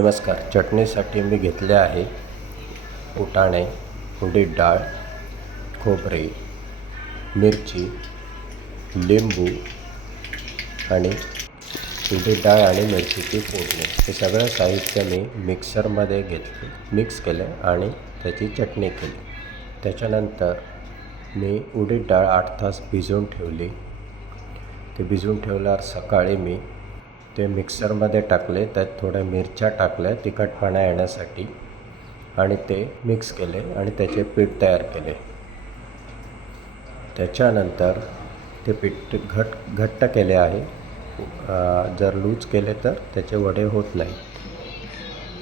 नमस्कार. चटणीसाठी मी घेतले आहे फुटाणे, उडीद डाळ, खोबरे, मिरची, लिंबू आणि उडीद डाळ आणि मिरचीची फोडणी. हे सगळं साहित्य मी मिक्सरमध्ये घेतले, मिक्स केले आणि त्याची चटणी केली. त्याच्यानंतर मी उडीद डाळ 8 तास भिजवून ठेवली. ते भिजवून ठेवल्यावर सकाळी मी ते मिक्सरमध्ये टाकले. त्यात थोड्या मिरच्या टाकल्या तिखटपणा येण्यासाठी आणि ते मिक्स केले आणि त्याचे पीठ तयार केले. त्याच्यानंतर ते पीठ घट्ट केले आहे. जर लूज केले तर त्याचे वडे होत नाही.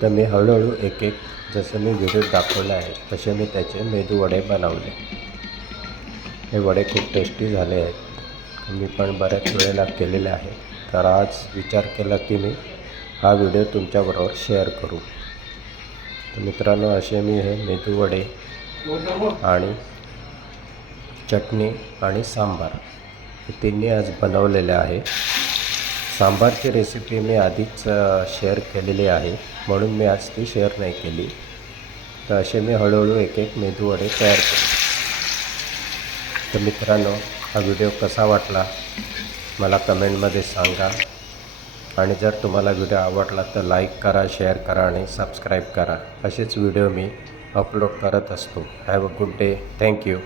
तर मी हळूहळू एक एक जसं मी व्हिडिओ दाखवले आहे तसे मी त्याचे मेदू वडे बनवले. हे वडे खूप टेस्टी झाले आहेत. मी पण बऱ्याच वेळेला केलेले आहे. तर आज विचार केला की मी हा व्हिडिओ तुमच्याबरोबर शेअर करू. तर मित्रांनो, असे मी हे मेदू वडे आणि चटणी आणि सांबार हे तिन्ही आज बनवलेले आहे. सांबारची रेसिपी मी आधीच शेअर केलेली आहे, म्हणून मी आज ती शेअर नाही केली. तर असे मी हळूहळू एक एक मेदू वडे तयार केले. तर मित्रांनो, हा व्हिडिओ कसा वाटला मला कमेंटमध्ये सांगा. आणि जर तुम्हाला व्हिडिओ आवडला तर लाईक करा, शेअर करा आणि सबस्क्राईब करा. असेच व्हिडिओ मी अपलोड करत असतो. Have a good day. Thank you.